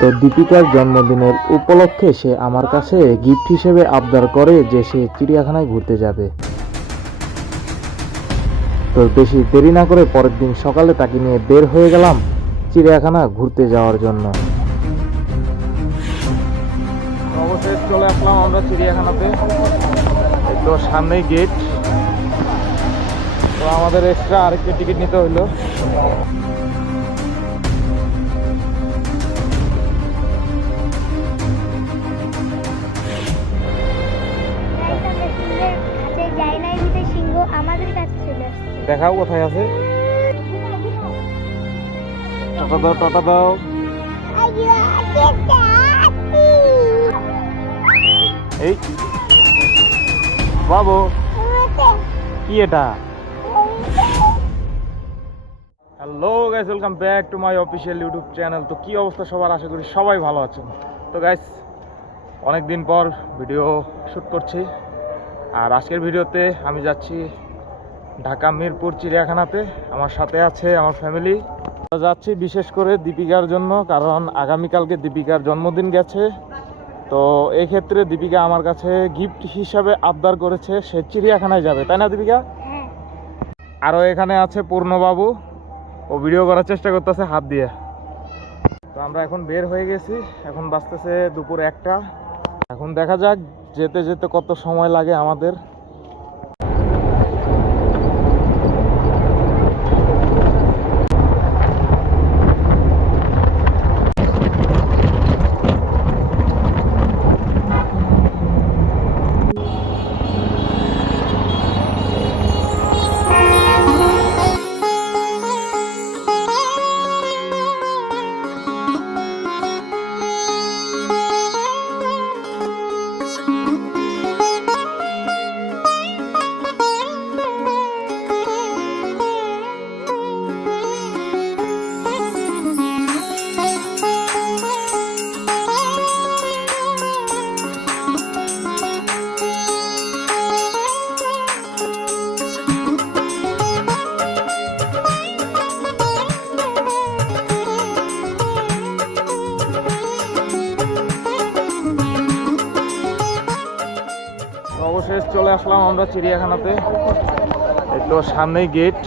তো দীপিকার জন্মদিনের উপলক্ষে সে আমার কাছে গিফট হিসেবে আবদার করে যে সে চিড়িয়াখানায় ঘুরতে যাবে। তো বেশি দেরি না করে পরের দিন সকালে তাকে নিয়ে বের হয়ে গেলাম চিড়িয়াখানা ঘুরতে যাওয়ার জন্য। অবশেষে চলে আসলাম আমরা চিড়িয়াখানাতে। তো সামনেই গেট। তো আমাদের এক্সট্রা আরেকটা টিকিট নিতে হইলো। দেখাও কোথায় আছে। টাটা দাও, টাটা দাও। এই বাবু, কি এটা? Hello guys, welcome back to my official YouTube channel. তো কি অবস্থা সবার? আশা করি সবাই ভালো আছেন। তো গাইস, অনেকদিন পর ভিডিও শ্যুট করছি। আর আজকের ভিডিওতে আমি যাচ্ছি ঢাকা মিরপুর চিড়িয়াখানাতে। আমার সাথে আছে আমার ফ্যামিলি। যাচ্ছি বিশেষ করে দীপিকার জন্য, কারণ আগামীকালকে দীপিকার জন্মদিন গেছে। তো এই ক্ষেত্রে দীপিকা আমার কাছে গিফট হিসাবে আবদার করেছে সে চিড়িয়াখানায় যাবে, তাই না দীপিকা? আরও এখানে আছে পূর্ণবাবু, ও ভিডিও করার চেষ্টা করতেছে হাত দিয়ে। তো আমরা এখন বের হয়ে গেছি, এখন বাজতেছে দুপুর 1টা। এখন দেখা যাক যেতে যেতে কত সময় লাগে আমাদের। অবশেষে চলে আসলাম আমরা চিড়িয়াখানাতে। এই তো সামনেই গেট।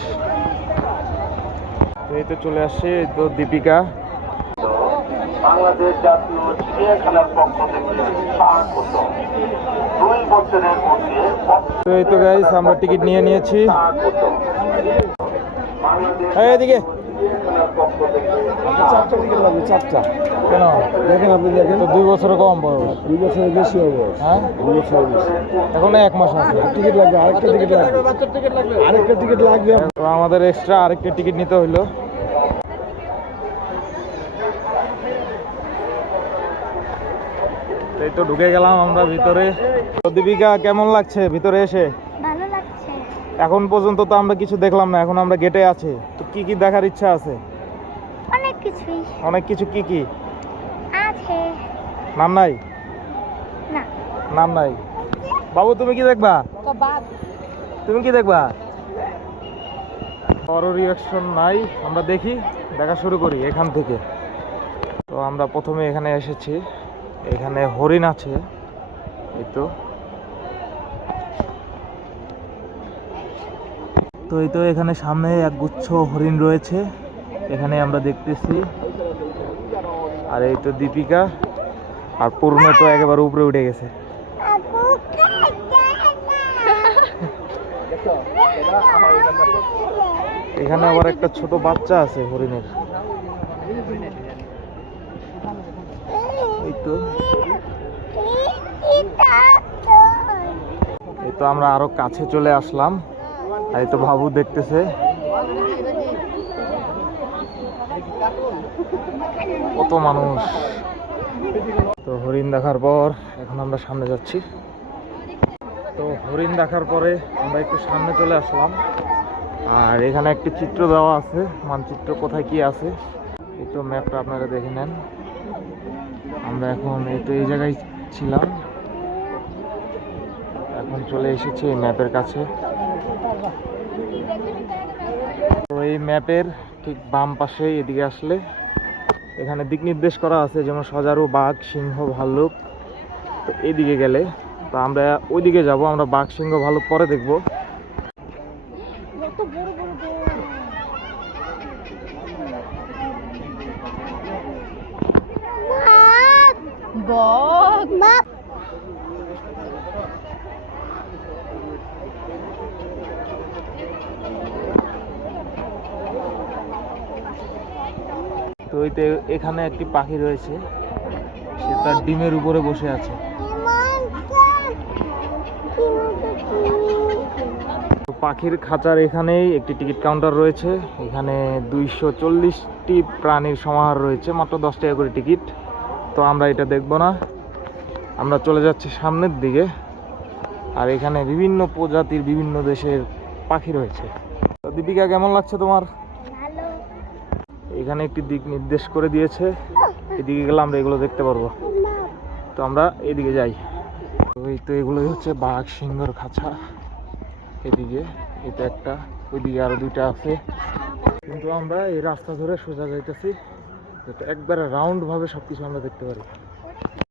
তো এই তো চলে আসছে, এই তো দীপিকা। বাংলাদেশ জাতীয় চিড়িয়াখানার পক্ষ থেকে স্বাগত। 2 বছরের মধ্যে তো এই তো গাইস, আমরা টিকিট নিয়ে নিয়েছি। এদিকে 4টা টিকিট লাগবে, 4টা। কেন? দেখেন, আপনি দেখেন তো 2 বছরের কম বয়স। 2 বছরের বেশি হবে। হ্যাঁ, 2 বছরের বেশি। এখনো 1 মাস আছে। টিকিট লাগবে, আরেকটা টিকিট লাগবে, আরেকটা টিকিট লাগবে। তো আমাদের এক্সট্রা আরেকটা টিকিট নিতে হইলো। এই তো ঢুকে গেলাম আমরা ভিতরে। তো দীপিকা, কেমন লাগছে ভিতরে এসে? ভালো লাগছে। এখন পর্যন্ত তো আমরা কিছু দেখলাম না, এখন আমরা গেটে আছি। তো কি কি দেখার ইচ্ছা আছে? অনেক কিছুই অনেক কিছু। কি কি আছে? নাম নাই? না। নাম নাই। বাবু, তুমি কি দেখবা? তুমি কি দেখবা? বড় রিয়াকশন নাই, আমরা দেখি, দেখা শুরু করি এখান থেকে। তো আমরা প্রথমে এখানে এসেছি, এখানে হরিণ আছে। এই তো এই তো এখানে সামনে একগুচ্ছ হরিণ রয়েছে, এখানে আমরা দেখতেছি। আর এই তো দীপিকা আর পূর্ণ তো একেবারে উপরে উঠে গেছে। এখানে আবার একটা ছোট বাচ্চা আছে হরিণের। এই তো আমরা আরো কাছে চলে আসলাম। আর এই তো বাবু দেখতেছে কত মানুষ। তো হরিণ দেখার পর এখন আমরা সামনে যাচ্ছি। তো হরিণ দেখার পরে আমরা একটু সামনে চলে আসলাম। আর এখানে একটি চিত্র দেওয়া আছে, মানচিত্র কোথায় কি আছে। এই তো ম্যাপটা আপনারা দেখে নেন। আমরা এখন এই তো এই জায়গায় ছিলাম, এখন চলে এসেছি এই ম্যাপের কাছে। তো এই ম্যাপের ঠিক বাম পাশে এদিকে আসলে এখানে দিক নির্দেশ করা আছে, যেমন সজারু, বাঘ, সিংহ, ভাল্লুক। তো এইদিকে গেলে তো আমরা ওইদিকে যাব, আমরা বাঘ, সিংহ, ভাল্লুক পরে দেখব। তো এখানে একটি পাখি রয়েছে, সে তার ডিমের উপরে বসে আছে। তো পাখির খাঁচার এখানেই একটি টিকিট কাউন্টার রয়েছে। এখানে 240টি প্রাণীর সমাহার রয়েছে, মাত্র 10 টাকা করে টিকিট। তো আমরা এটা দেখব না, আমরা চলে যাচ্ছি সামনের দিকে। আর এখানে বিভিন্ন প্রজাতির বিভিন্ন দেশের পাখি রয়েছে। তো দীপিকা, কেমন লাগছে তোমার? ভালো। এখানে একটি দিক নির্দেশ করে দিয়েছে, এদিকে গেলে আমরা এগুলো দেখতে পারবো। তো আমরা এদিকে যাই। তো এগুলোই হচ্ছে বাঘ সিংহর খাঁচা। এদিকে এটা একটা, ওইদিকে আরো দুইটা আছে। কিন্তু আমরা এই রাস্তা ধরে সোজা যাইতেছি, এটা একবারে রাউন্ড ভাবে সবকিছু আমরা দেখতে পারি।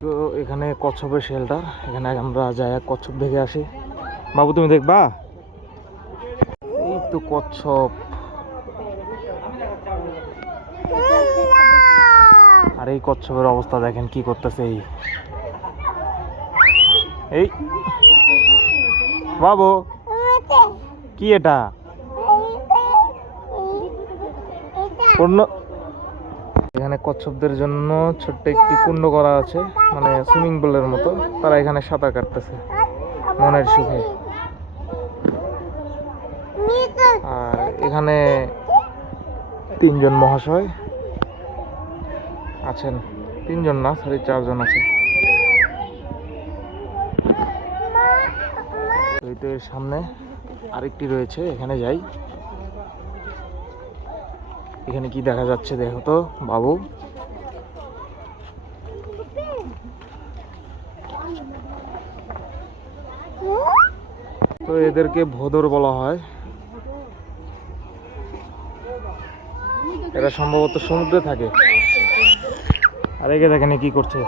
তো এখানে কচ্ছপের শেল্টার, এখানে আমরা যাই কচ্ছপ দেখে আসি। বাবু, তুমি দেখবা? এই তো কচ্ছপ। আর এই কচ্ছপের অবস্থা দেখেন কি করতেছে। এই বাবু, কি এটা? পূর্ণ। এখানে কচ্ছপদের জন্য ছোট্ট একটি কুণ্ড করা আছে, মানে সুইমিং পুলের মতো। তারা এখানে সাঁতার কাটতেছে মনের সুখে। আর এখানে 3 জন মহাশয় আছেন, 3 জন না, সরি 4 জন আছে। তো এর সামনে আরেকটি রয়েছে, এখানে যাই। এখানে কি দেখা যাচ্ছে দেখো তো বাবু। তো এদেরকে ভোদর বলা হয়। এরা সম্ভবত সমুদ্রে থাকে। আর একে দেখেন কি করছে।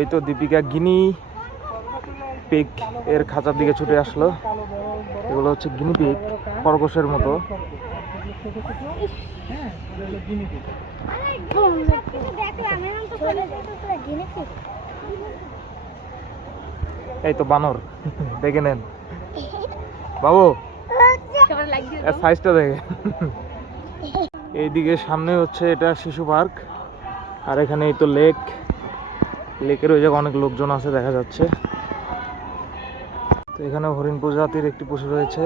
এই তো দীপিকা গিনি পিগ এর খাঁচার দিকে ছুটে আসলো। এগুলো হচ্ছে গিনি পিগ, খরগোশের মতো। এই তো বানর, দেখে নেন বাবু, সাইজটা দেখে। এইদিকে সামনে হচ্ছে এটা শিশু পার্ক। আর এখানে এই তো লেক, লেকের ওই জায়গায় অনেক লোকজন আছে দেখা যাচ্ছে। তো এখানে হরিণ প্রজাতির একটি পশু রয়েছে,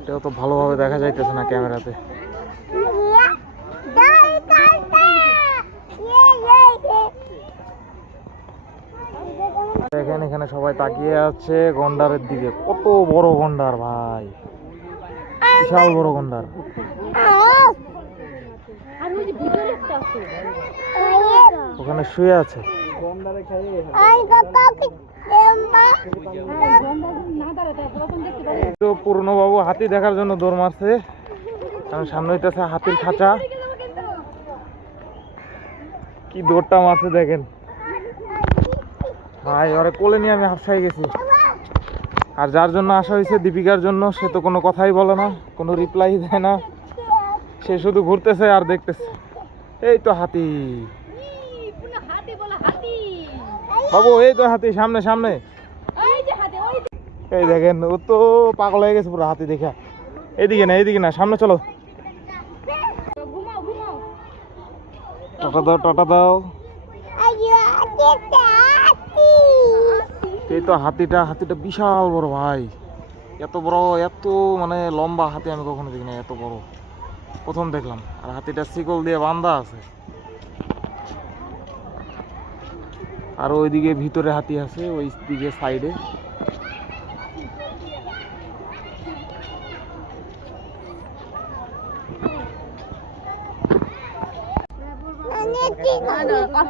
এটাও তো ভালোভাবে দেখা যাইতেছে না ক্যামেরাতে। দেখেন এখানে সবাই তাকিয়ে আছে গন্ডারের দিকে। কত বড় গন্ডার ভাই, বিশাল বড় গন্ডার। ওখানে শুয়ে আছে। তো পূর্ণবাবু হাতি দেখার জন্য দৌড় মারছে, কারণ সামনে হইতেছে হাতির খাঁচা। কি দৌড়টা মারছে দেখেন ভাই, ওরে কোলে নিয়ে আমি হাফসাই গেছি। আর যার জন্য আসা হয়েছে দীপিকার জন্য, সে তো কোনো কথাই বলে না, কোনো রিপ্লাই দেয় না, সে শুধু ঘুরতেছে আর দেখতেছে। এই তো হাতি বাবু, এই তো হাতি সামনে সামনে। এই দেখেন, ও তো পাগল হয়ে গেছে পুরো হাতি দেখা। এইদিকে না, এইদিকে না, সামনে চলো। টাটা দাও, টাটা দাও। এই তো হাতিটা, হাতিটা বিশাল বড় ভাই, এত বড়, এত মানে লম্বা হাতি আমি কখনো দেখি না, এত বড় প্রথম দেখলাম। আর হাতিটা শিকল দিয়ে বাঁধা আছে। আর ওইদিকে ভিতরে হাতি আছে, ওই দিকে সাইডে।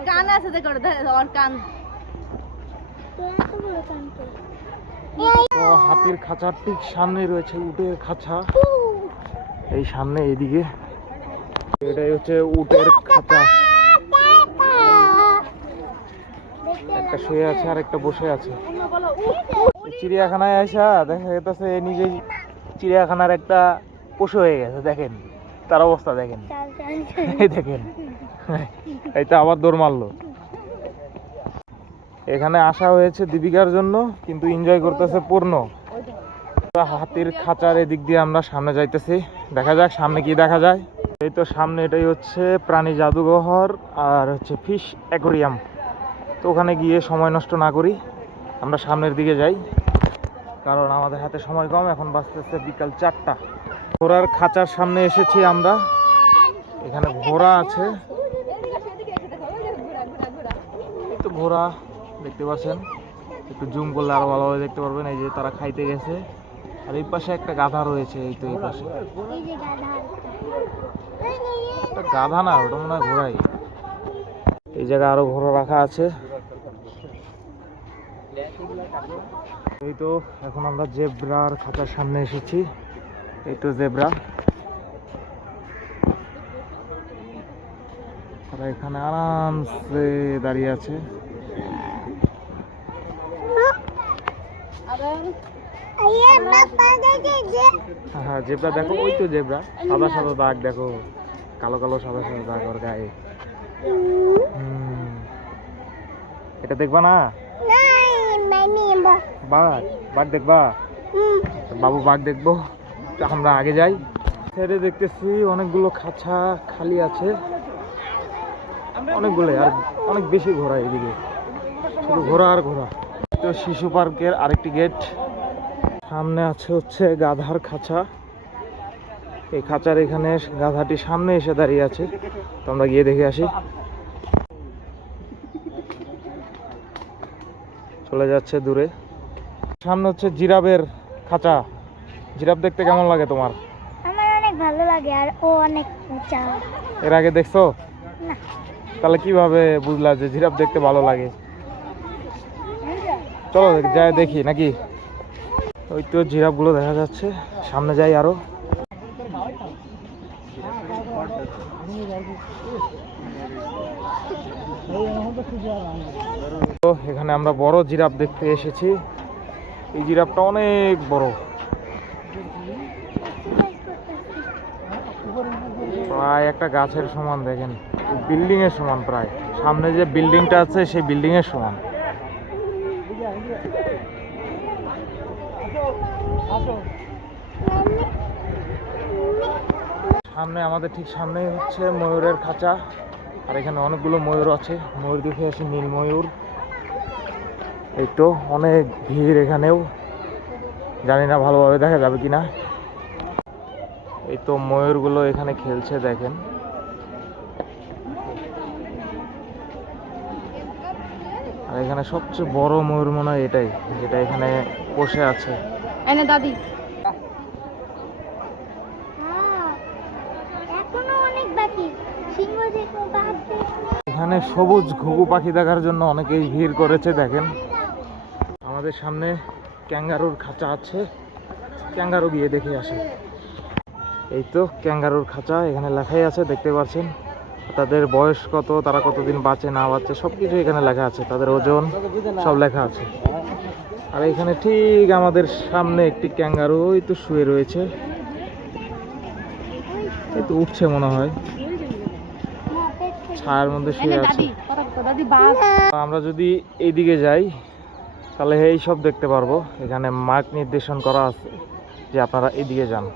কান আছে দেখো, কান। তো হাতির খাঁচার ঠিক সামনে রয়েছে উটের খাঁচা। এই সামনে এইদিকে এটাই হচ্ছে উটের খাঁচা। একটা শুয়ে আছে আর একটা বসে আছে। চিড়িয়াখানায় আসা দেখা যেতেছে নিজেই চিড়িয়াখানার একটা পশু হয়ে গেছে। দেখেন তার অবস্থা, দেখেন এই দেখেন, এই তো আবার দৌড় মারলো। এখানে আসা হয়েছে দীপিকার জন্য, কিন্তু এনজয় করতেছে পূর্ণ। হাতির খাঁচার এদিক দিয়ে আমরা সামনে যাইতেছি, দেখা যাক সামনে কি দেখা যায়। এই তো সামনে এটাই হচ্ছে প্রাণী জাদুঘর আর হচ্ছে ফিশ অ্যাকোরিয়াম। তো ওখানে গিয়ে সময় নষ্ট না করি, আমরা সামনের দিকে যাই, কারণ আমাদের হাতে সময় কম। এখন বাজতেছে বিকাল 4টা। ঘোড়ার খাঁচার সামনে এসেছি আমরা। এখানে ঘোড়া আছে, এই তো ঘোড়া দেখতে পাচ্ছেন। একটু জুম করলে আরো ভালোভাবে দেখতে পারবেন। এই যে তারা খাইতে গেছে, আর এই পাশে একটা গাধা রয়েছে। এই তো এই পাশে একটা গাধা, না ওটা মনে হয় ঘোড়াই। এই জায়গায় আরো ঘোড়া রাখা আছে। এই তো এখন আমরা জেব্রার খাঁচার সামনে এসেছি। এই তো জেব্রা, তারা এখানে আরামসে দাঁড়িয়ে আছে। হ্যাঁ জেব্রা দেখো, ওই তো জেব্রা, সাদা সাদা দাগ দেখো, কালো কালো সাদা সাদা দাগ ওর গায়ে। এটা দেখবা না? বাঘ, বাঘ দেখবা? বাবু বাঘ দেখবো, তো আমরা আগে যাই। সাইডে দেখতেছি অনেকগুলো খাঁচা খালি আছে, অনেকগুলো আর অনেক বেশি ঘোড়া। এদিকে শুধু ঘোড়া আর ঘোড়া। তো শিশু পার্কের আরেকটি গেট। সামনে আছে হচ্ছে গাধার খাঁচা। এই খাঁচার এখানে গাধাটি সামনে এসে দাঁড়িয়ে আছে, তো আমরা গিয়ে দেখে আসি। চলে যাচ্ছে দূরে। সামনে হচ্ছে জিরাফের খাঁচা। জিরাফ দেখতে কেমন লাগে তোমার? আমার অনেক ভালো লাগে, আর ও অনেক উঁচা। এর আগে দেখছো? না। তাহলে কিভাবে বুঝলা যে জিরাফ দেখতে ভালো লাগে? চলো যাই দেখি নাকি। ওই তো জিরাফ গুলো দেখা যাচ্ছে, সামনে যাই আরো। তো এখানে আমরা বড় জিরাফ দেখতে এসেছি। এই জিরাফটা অনেক বড়, প্রায় একটা গাছের সমান। দেখেন বিল্ডিং এর সমান, প্রায় সামনে যে বিল্ডিংটা আছে সেই বিল্ডিং এর সমান। সামনে আমাদের ঠিক সামনে হচ্ছে ময়ূরের খাঁচা, আর এখানে অনেকগুলো ময়ূর আছে। ময়ূর দেখে আসি, নীল ময়ূর। এই তো অনেক ভিড় এখানেও, জানি না ভালোভাবে দেখা যাবে কিনা। এই তো ময়ূরগুলো এখানে খেলছে, দেখেন। আর এখানে সবচেয়ে বড় ময়ূর মনে হয় এটাই, যেটা এখানে বসে আছে। দাদি এখনো অনেক বাকি। সিংহ দেখো, বাঘ দেখো। এখানে সবুজ ঘুঘু পাখি দেখার জন্য অনেকেই ভিড় করেছে। দেখেন আমাদের সামনে ক্যাঙ্গারুর খাঁচা আছে, ক্যাঙ্গারু গিয়ে দেখে আসে। এই তো ক্যাঙ্গারুর খাঁচা, এখানে লেখাই আছে, দেখতে পাচ্ছেন। তাদের বয়স কত, তারা কতদিন বাঁচে না বাঁচে সবকিছু এখানে লেখা আছে, তাদের ওজন সব লেখা আছে। আর এখানে ঠিক আমাদের সামনে একটি ক্যাঙ্গারু ওই তো শুয়ে রয়েছে, এই তো উঠছে মনে হয়, ছায়ার মধ্যে শুয়ে আছে। আমরা যদি এইদিকে যাই তাহলে এই সব দেখতে পারবো। এখানে মার্ক নির্দেশন করা আছে যে আপনারা এইদিকে যান,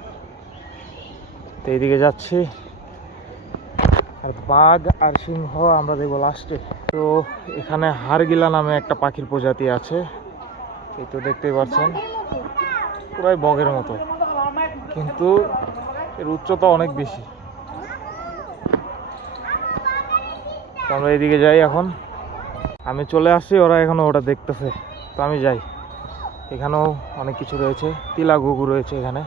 তো এইদিকে যাচ্ছি। আর বাঘ আর সিংহ আমরা দেখবো লাস্টে। তো এখানে হাড়গিলা নামে একটা পাখির প্রজাতি আছে, এই তো দেখতেই পাচ্ছেন, পুরাই বগের মতো, কিন্তু এর উচ্চতা অনেক বেশি। তো আমরা এইদিকে যাই এখন। আমি চলে আসছি, ওরা এখনো ওটা দেখতেছে, তো আমি যাই। এখানেও অনেক কিছু রয়েছে, তিলা ঘুঘু রয়েছে এখানে।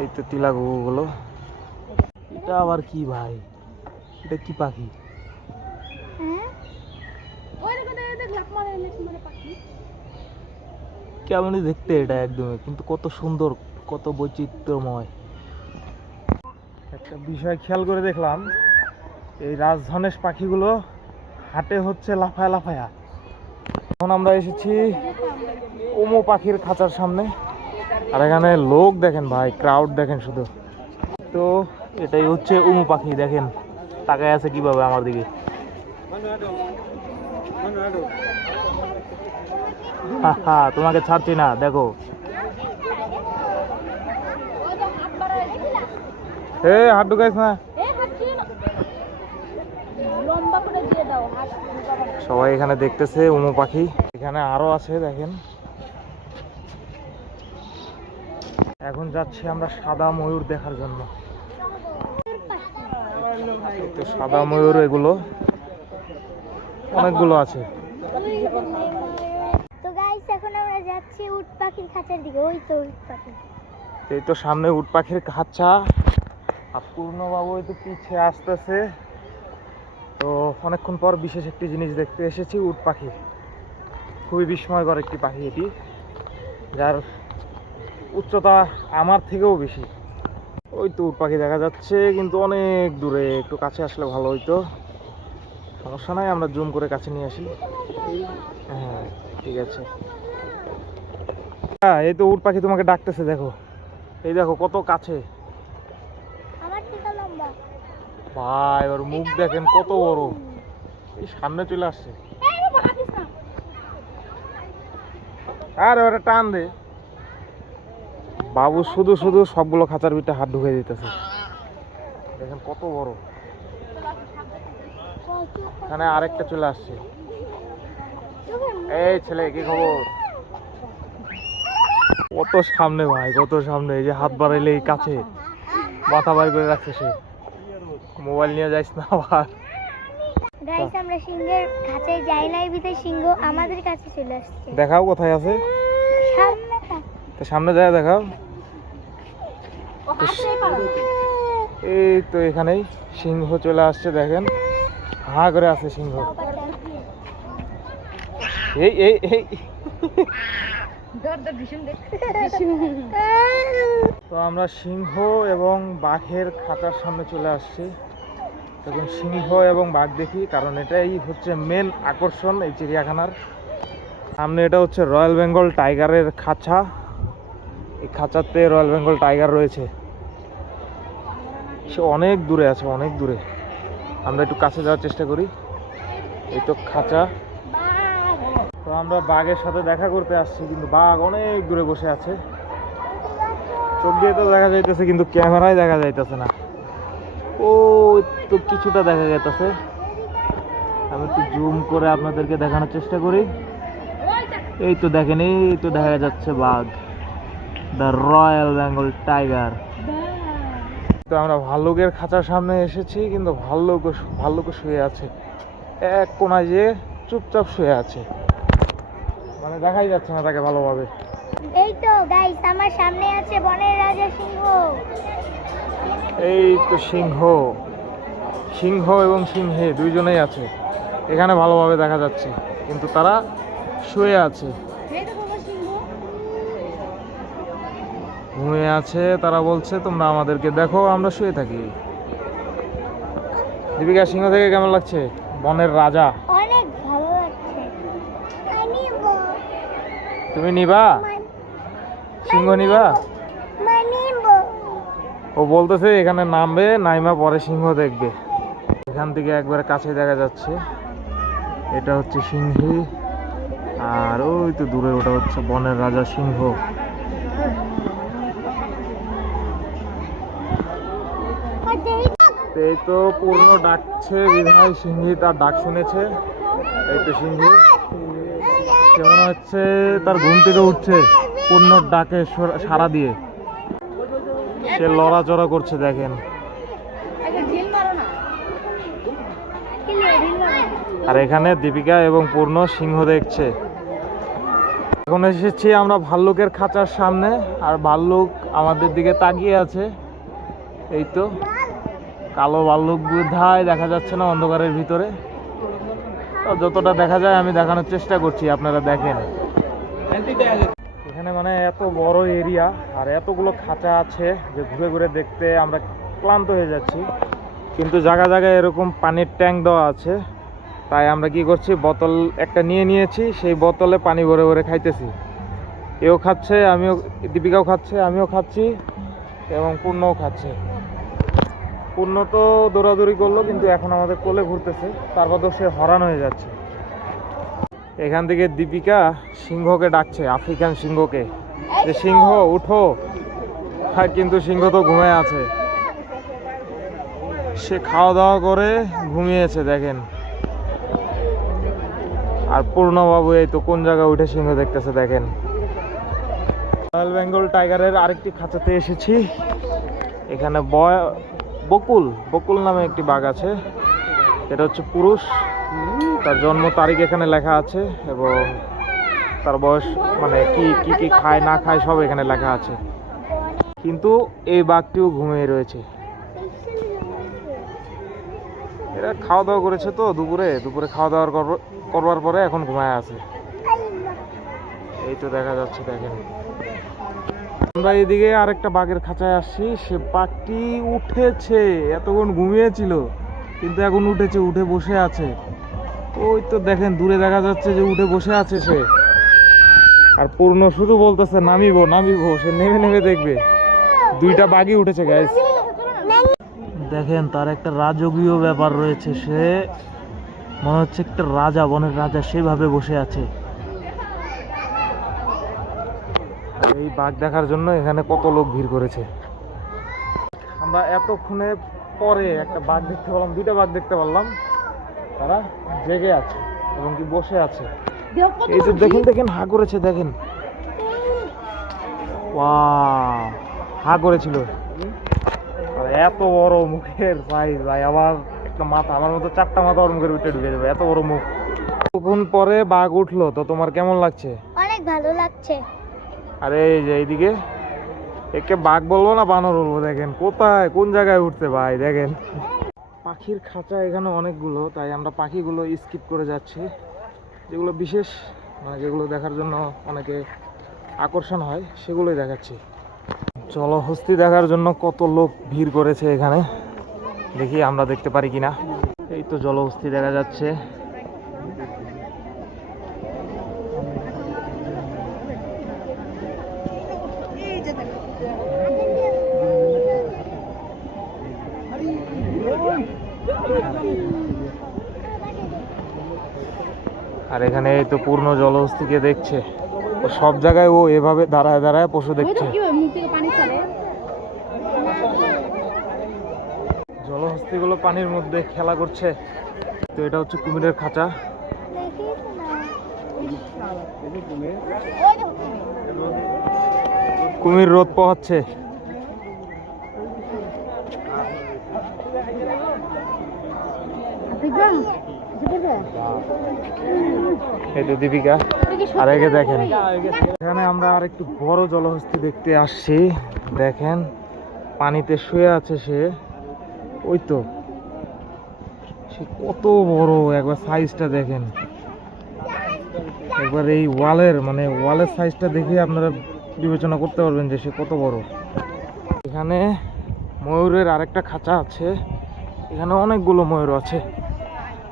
এই তো তিলা ঘুঘুগুলো। এটা আবার কি ভাই, এটা কি পাখি? ওই দেখো দেখো লাফ মারে কেমনই দেখতে এটা একদমই, কিন্তু কত সুন্দর, কত বৈচিত্র্যময়। একটা বিষয় খেয়াল করে দেখলাম, এই রাজধনেশ পাখিগুলো হাটে হচ্ছে লাফায়া লাফায়া। এখন আমরা এসেছি ওমো পাখির খাঁচার সামনে, আর এখানে লোক দেখেন ভাই, ক্রাউড দেখেন শুধু। তো এটাই হচ্ছে ওমো পাখি, দেখেন তাকায় আছে কিভাবে আমার দিকে। তোমাকে ছাড়ছি না, দেখো। হাত ঢুকাইস না। সবাই এখানে দেখতেছে ওমো পাখি, এখানে আরো আছে দেখেন। এখন যাচ্ছি আমরা সাদা ময়ূর দেখার জন্য। তো সাদা ময়ূর এগুলো অনেকগুলো আছে। তো গাইস এখন আমরা যাচ্ছি উট পাখির খাঁচার দিকে। ওই তো উট পাখি। এই তো সামনে উট পাখির খাঁচা, আর পূর্ণবাবু এই তো পিছিয়ে আসতেছে। তো অনেকক্ষণ পর বিশেষ একটি জিনিস দেখতে এসেছি, উট পাখি। খুবই বিস্ময়কর একটি পাখি এটি, যার উচ্চতা আমার থেকেও বেশি। ওই তো উট পাখি দেখা যাচ্ছে, কিন্তু অনেক দূরে। একটু কাছে আসলে ভালো হইতো। সমস্যা নাই, আমরা জুম করে কাছে নিয়ে আসি। হ্যাঁ ঠিক আছে। এই তো উট পাখি তোমাকে ডাকতেছে, দেখো। এই দেখো কত কাছে আমার থেকে লম্বা। ভাই, ওর মুখ দেখেন কত বড়। এই সামনে চলে আসছে। আরে ওটা টান দে। বাবু শুধু শুধু সবগুলো খাঁচার ভিতরে হাত ঢুকে দিতেছে, দেখেন কত বড়। এখানে আরেকটা চলে আসছে। এই ছেলে, কি খবর? কত সামনে ভাই, কত সামনে। এই যে হাত বাড়াইলে এই কাছে, মাথা বাড়ি করে রাখছে সে। মোবাইল নিয়ে যাইস না আবার। গাইস আমরা সিংহের খাঁচায় যাই নাই, বিধায় সিংহ আমাদের কাছে চলে আসছে। দেখাও কোথায় আছে। সামনে তো সামনে যায় দেখাও। এই তো এখানেই সিংহ চলে আসছে, দেখেন হা করে আছে সিংহ। এই এই এই তো আমরা সিংহ এবং বাঘের খাঁচার সামনে চলে আসছি। তখন সিংহ এবং বাঘ দেখি, কারণ এটাই হচ্ছে মেন আকর্ষণ এই চিড়িয়াখানার সামনে। এটা হচ্ছে রয়্যাল বেঙ্গল টাইগারের খাঁচা। এই খাঁচাতে রয়্যাল বেঙ্গল টাইগার রয়েছে। সে অনেক দূরে আছে, অনেক দূরে। আমরা একটু কাছে যাওয়ার চেষ্টা করি। এই তো খাঁচা। তো আমরা বাঘের সাথে দেখা করতে আসছি, কিন্তু বাঘ অনেক দূরে বসে আছে। চোখ দিয়ে তো দেখা যাইতেছে, কিন্তু ক্যামেরায় দেখা যাইতেছে না। ও তো কিছুটা দেখা যাইতেছে। আমি একটু জুম করে আপনাদেরকে দেখানোর চেষ্টা করি। এই তো দেখেন, এই তো দেখা যাচ্ছে বাঘ, দ্য রয়্যাল বেঙ্গল টাইগার। তো আমরা ভাল্লুকের খাঁচার সামনে এসেছি, কিন্তু ভাল্লুক শুয়ে আছে এক কোনায়, যে চুপচাপ শুয়ে আছে, মানে দেখাই যাচ্ছে না তাকে ভালোভাবে। এই তো গাইস আমার সামনে আছে বনের রাজা সিংহ। এই তো সিংহ, সিংহ এবং সিংহে দুইজনেই আছে এখানে, ভালোভাবে দেখা যাচ্ছে, কিন্তু তারা শুয়ে আছে, ঘুমিয়ে আছে। তারা বলছে তোমরা আমাদেরকে দেখো, আমরা শুয়ে থাকি। দীপিকা, সিংহ থেকে কেমন লাগছে? বনের রাজা। অনেক ভালো লাগছে। তুমি নিবা? সিংহ নিবা? ও বলতেছে এখানে নামবে, নাইমা পরে সিংহ দেখবে। এখান থেকে একবারে কাছে দেখা যাচ্ছে এটা হচ্ছে সিংহী, আর ওই তো দূরে ওটা হচ্ছে বনের রাজা সিংহ। এই তো পূর্ণ ডাকছে বিধায় সিংহী তার ডাক শুনেছে। এই তো সিংহী, সে মনে হচ্ছে তার ঘুম থেকে উঠছে পূর্ণ ডাকে সাড়া দিয়ে। সে লড়াচড়া করছে, দেখেন। আর এখানে দীপিকা এবং পূর্ণ সিংহ দেখছে। এখন এসেছি আমরা ভাল্লুকের খাঁচার সামনে, আর ভাল্লুক আমাদের দিকে তাকিয়ে আছে। এই তো কালো ভাল্লুক বোধহয় দেখা যাচ্ছে না অন্ধকারের ভিতরে। তো যতটা দেখা যায় আমি দেখানোর চেষ্টা করছি, আপনারা দেখেন। এখানে মানে এত বড় এরিয়া আর এতগুলো খাঁচা আছে যে ঘুরে ঘুরে দেখতে আমরা ক্লান্ত হয়ে যাচ্ছি। কিন্তু জায়গা জায়গায় এরকম পানির ট্যাঙ্ক দেওয়া আছে, তাই আমরা কি করছি, বোতল একটা নিয়ে নিয়েছি, সেই বোতলে পানি ভরে ভরে খাইতেছি। এও খাচ্ছে, আমিও, দীপিকাও খাচ্ছে, আমিও খাচ্ছি এবং পূর্ণও খাচ্ছে। পূর্ণ তো দৌড়াদৌড়ি করলো, কিন্তু এখন আমাদের কোলে ঘুরতেছে, তারপর তো সে হরান হয়ে যাচ্ছে। এখান থেকে দীপিকা সিংহকে ডাকছে, আফ্রিকান সিংহকে, যে সিংহ উঠো, আর কিন্তু সিংহ তো ঘুমিয়ে আছে। সে খাওয়া দাওয়া করে ঘুমিয়েছে দেখেন। আর পূর্ণবাবু এই তো কোন জায়গায় উঠে সিংহ দেখতেছে দেখেন। রয়্যাল বেঙ্গল টাইগারের আরেকটি খাঁচাতে এসেছি। এখানে বকুল নামে একটি বাঘ আছে, এটা হচ্ছে পুরুষ। তার জন্ম তারিখ এখানে লেখা আছে এবং তার বয়স, মানে কি কি কি খায় না খায় সব এখানে লেখা আছে। কিন্তু এই বাঘটিও ঘুমিয়ে রয়েছে। এরা খাওয়া দাওয়া করেছে তো দুপুরে খাওয়া দাওয়া করবার পরে এখন ঘুমায় আছে। এই তো দেখা যাচ্ছে দেখেন। আমরা এদিকে আরেকটা বাঘের খাঁচায় আসছি। সে বাঘটি উঠেছে, এতক্ষণ ঘুমিয়েছিল কিন্তু এখন উঠেছে, উঠে বসে আছে। ওই তো দেখেন দূরে দেখা যাচ্ছে যে উঠে বসে আছে সে। আর পূর্ণ শুধু বলতেছে নামিবো নামিবো, সে নেমে নেমে দেখবে। দুইটা বাঘই উঠেছে গাইস। দেখেন তার একটা রাজকীয় ব্যাপার রয়েছে, সে মনে হচ্ছে একটা রাজা, বনের রাজা, সেভাবে বসে আছে। এই বাঘ দেখার জন্য এখানে কত লোক ভিড় করেছে। আমরা এতক্ষণে পরে একটা বাঘ দেখতে পেলাম, দুইটা বাঘ দেখতে পারলাম। তারা জেগে আছে এবং কি বসে আছে। এই যে দেখেন দেখেন হা করেছে দেখেন, ওয়াও হা করেছিল। আর এত বড় মুখের সাইজ ভাই, আবার একটা মাথা, আমার মতো 4টা মাথা ওর মুখের ভিতরে ঢুকে যাবে, এত বড় মুখ। তখন পরে বাঘ উঠলো, তো তোমার কেমন লাগছে? অনেক ভালো লাগছে। আরে এই যে এইদিকে একে বাঘ বলবো না বানর বলবো, দেখেন কোথায় কোন জায়গায় উঠতে ভাই দেখেন। পাখির খাঁচা এখানে অনেকগুলো, তাই আমরা পাখিগুলো স্কিপ করে যাচ্ছি। যেগুলো বিশেষ, মানে যেগুলো দেখার জন্য অনেকে আকর্ষণ হয়, সেগুলোই দেখাচ্ছি। জলহস্তি দেখার জন্য কত লোক ভিড় করেছে এখানে, দেখি আমরা দেখতে পারি কিনা। এই তো জলহস্তি দেখা যাচ্ছে। আর এখানে এই তো পূর্ণ জলহস্তিকে দেখছে। ও সব জায়গায় ও এভাবে দাঁড়ায় দাঁড়ায় পশু দেখছে। জলহস্তিগুলো পানির মধ্যে খেলা করছে। তো এটা হচ্ছে কুমিরের খাঁচা। কুমির রোদ পোহাচ্ছে। এই তো দীপিকা। আর একে দেখেন, এখানে আমরা আর একটু বড় জলহস্তি দেখতে আসছি। দেখেন পানিতে শুয়ে আছে সে, ওই তো সে কত বড়, একবার সাইজটা দেখেন। একবার এই ওয়ালের সাইজটা দেখে আপনারা বিবেচনা করতে পারবেন যে সে কত বড়। এখানে ময়ূরের আরেকটা খাঁচা আছে, এখানে অনেকগুলো ময়ূর আছে,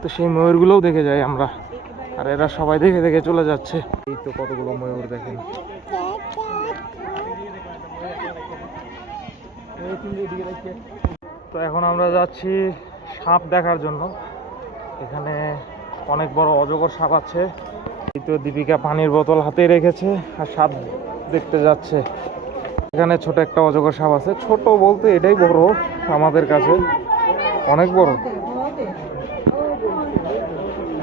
তো সেই ময়ূরগুলোও দেখে যাই আমরা। আর এরা সবাই দেখে দেখে চলে যাচ্ছে। এই তো কতগুলো ময়ূর দেখেন। তো এখন আমরা যাচ্ছি সাপ দেখার জন্য। এখানে অনেক বড় অজগর সাপ আছে। এই তো দীপিকা পানির বোতল হাতে রেখেছে আর সাপ দেখতে যাচ্ছে। এখানে ছোট একটা অজগর সাপ আছে, ছোট বলতে এটাই বড় আমাদের কাছে, অনেক বড়।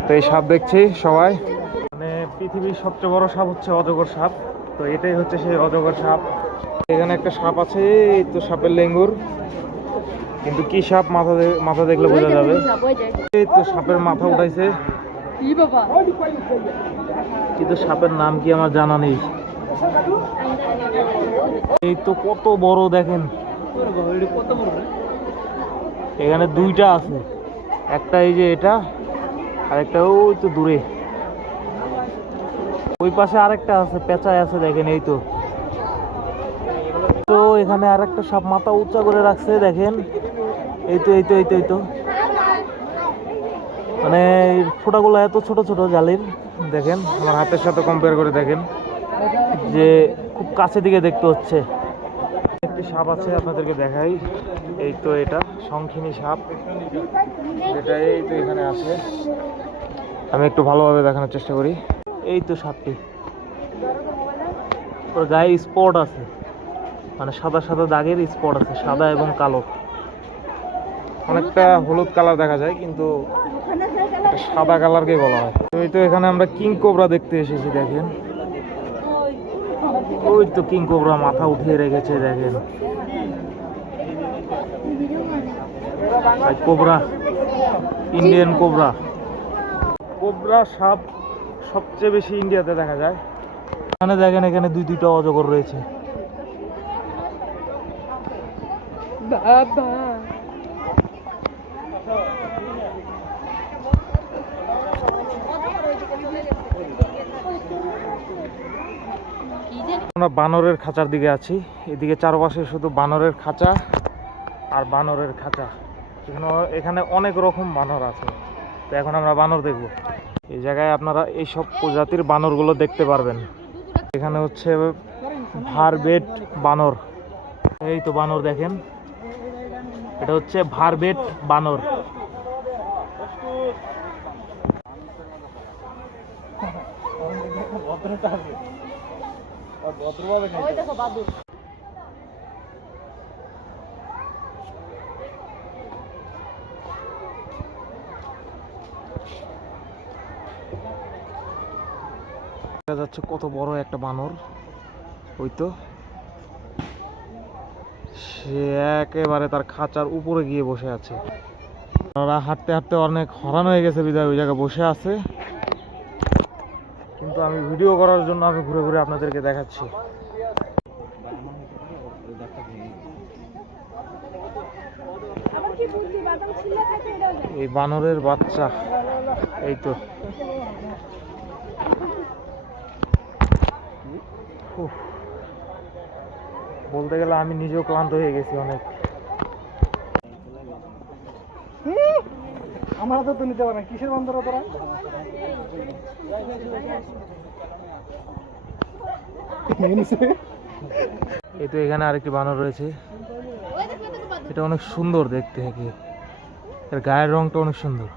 তো এই সাপ দেখছি সবাই। মানে পৃথিবীর সবচেয়ে বড় সাপ হচ্ছে অজগর সাপ, তো এটাই হচ্ছে সেই অজগর সাপ। এখানে একটা সাপ আছে, এই তো সাপের লেঙ্গুর, কিন্তু কি সাপ মাথা দেখলে বোঝা যাবে। এই তো সাপের মাথা উঠাইছে, কিন্তু সাপের নাম কি আমার জানা নেই। এই তো কত বড় দেখেন, এখানে দুইটা আছে, একটা এই যে এটা, আরেকটা ওই তো দূরে, ওই পাশে আরেকটা আছে, পেঁচায় আছে দেখেন। এই তো তো এখানে আরেকটা সাপ মাথা উঁচা করে রাখছে দেখেন। এই তো এই তো এই তো এই তো মানে এই ফোঁটাগুলো এত ছোট ছোট জালির, দেখেন আমার হাতের সাথে কম্পেয়ার করে দেখেন যে খুব কাছে দিকে দেখতে হচ্ছে। একটি সাপ আছে আপনাদেরকে দেখাই, এই তো এটা শঙ্খিনী সাপ, যেটা এই তো এখানে আছে। আমি একটু ভালোভাবে দেখানোর চেষ্টা করি। এই তো সাপটি, ওর গায়ে স্পট আছে, মানে সাদা সাদা দাগের স্পট আছে, সাদা এবং কালো, অনেকটা হলুদ কালার দেখা যায় কিন্তু এটা সাদা কালারকেই বলা হয়। তো এই তো এখানে আমরা কিং কোবরা দেখতে এসেছি দেখেন। ওই তো কিং কোবরা মাথা উঠিয়ে রেখেছে দেখেন। Cobra, Indian cobra. কোবরা সাপ সবচেয়ে বেশি ইন্ডিয়াতে দেখা যায়। এখানে দেখেন, এখানে দুইটা অজগর রয়েছে। আমরা বানরের খাঁচার দিকে আছি, এদিকে চারপাশে শুধু বানরের খাঁচা আর বানরের খাঁচা। এখানে অনেক রকম বানর আছে, তো এখন আমরা বানর দেখব। এই জায়গায় আপনারা এইসব প্রজাতির বানরগুলো দেখতে পারবেন। এখানে হচ্ছে ভারবেট বানর, এই তো বানর দেখেন, এটা হচ্ছে ভারবেট বানর। দেখা যাচ্ছে কত বড় একটা বানর, ওই তো সে একেবারে তার খাঁচার উপরে গিয়ে বসে আছে। ওরা হাঁটতে হাঁটতে অনেক হরান হয়ে গেছে, বিদায় ওই জায়গায় বসে আছে। কিন্তু আমি ভিডিও করার জন্য আমি ঘুরে ঘুরে আপনাদেরকে দেখাচ্ছি। এই বানরের বাচ্চা, এই তো বলতে গেলে আমি নিজেও ক্লান্ত হয়ে গেছি অনেক। আমার হাতে তো নিতে পারে, কিসের বান্দর তোরা? এই তো এখানে আরেকটি বানর রয়েছে, এটা অনেক সুন্দর দেখতে, এর গায়ের রংটা অনেক সুন্দর।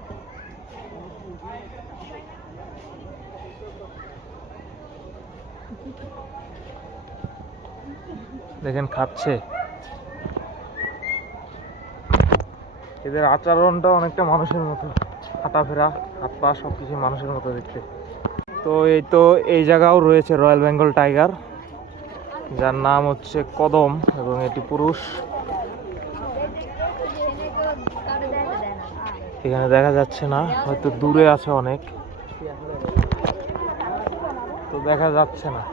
দেখেন খাচ্ছে, এদের আচরণটা অনেকটা মানুষের মতো, হাঁটাফেরা, হাত পা সবকিছু মানুষের মতো দেখতে। তো এই জায়গাও রয়েছে রয়্যাল বেঙ্গল টাইগার, যার নাম হচ্ছে কদম, এবং এটি পুরুষ। এখানে দেখা যাচ্ছে না, হয়তো দূরে আছে অনেক, তো দেখা যাচ্ছে না।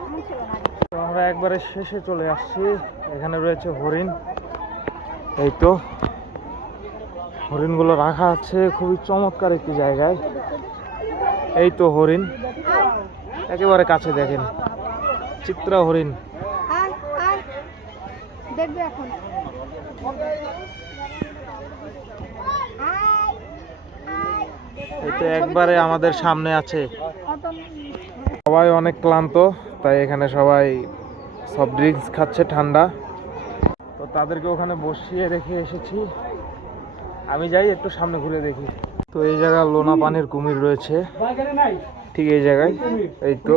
তো আমরা একবারে শেষে চলে আসছি, এখানে রয়েছে হরিণ। এই তো হরিণগুলো রাখা আছে খুবই চমৎকার একটি জায়গায়। এই তো হরিণ একেবারে কাছে দেখেন, চিত্রা হরিণ। দেখবে এখন এই তো একবারে আমাদের সামনে আছে। সবাই অনেক ক্লান্ত, তাই এখানে সবাই সফট ড্রিঙ্কস খাচ্ছে ঠান্ডা। তো তাদেরকে ওখানে বসিয়ে রেখে এসেছি, আমি যাই একটু সামনে ঘুরে দেখি। তো এই জায়গায় লোনা পানির কুমির রয়েছে, ঠিক এই জায়গায়। এই তো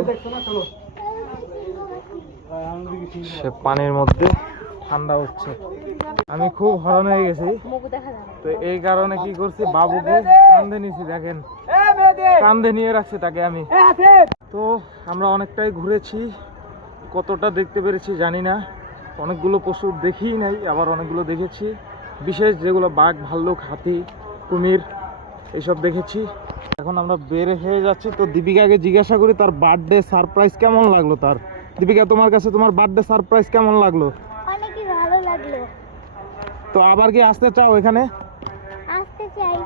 সে পানির মধ্যে ঠান্ডা হচ্ছে। আমি খুব হরণ হয়ে গেছি, তো এই কারণে কি করছি, বাবুকে কাঁধে নিয়েছি, দেখেন কাঁধে নিয়ে রাখছি তাকে আমি। তো আমরা অনেকটাই ঘুরেছি, কতটা দেখতে পেরেছি জানি না, অনেকগুলো পশু দেখিই নাই, আবার অনেকগুলো দেখেছি, বিশেষ যেগুলো বাঘ, ভাল্লুক, হাতি, কুমির এইসব দেখেছি। এখন আমরা বের হয়ে যাচ্ছি। তো দীপিকাকে জিজ্ঞাসা করি তার বার্থডে সারপ্রাইজ কেমন লাগলো তার। দীপিকা, তোমার কাছে তোমার বার্থডে সারপ্রাইজ কেমন লাগলো? অনেকই ভালো লাগলো। তো আবার কি আসতে চাও এখানে? আসতে চাই।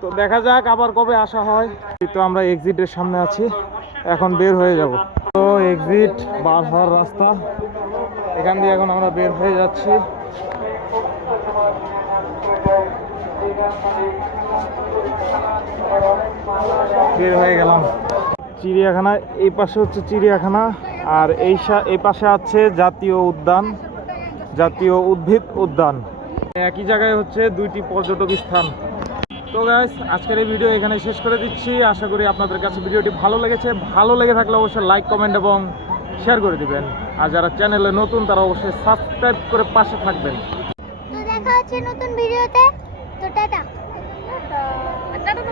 তো দেখা যাক আবার কবে আসা হয়। এই তো আমরা এক্সিটের সামনে আছি, এখন বের হয়ে যাব। তো এক্সিট বার হওয়ার রাস্তা, এখান দিয়ে এখন আমরা বের হয়ে যাচ্ছি। বের হয়ে গেলাম চিড়িয়াখানা। এই পাশে হচ্ছে চিড়িয়াখানা, আর এই পাশে আছে জাতীয় উদ্যান, জাতীয় উদ্ভিদ উদ্যান। একই জায়গায় হচ্ছে দুইটি পর্যটক স্থান। তো গাইস, আজকের এই ভিডিও এখানে শেষ করে দিচ্ছি। আশা করি আপনাদের কাছে ভিডিওটি ভালো লেগেছে। ভালো লেগে থাকলে অবশ্যই লাইক, কমেন্ট এবং শেয়ার করে দিবেন। আর যারা চ্যানেলে নতুন তারা অবশ্যই সাবস্ক্রাইব করে পাশে থাকবেন। তো দেখা হচ্ছে নতুন ভিডিওতে। তো টাটা। টাটা।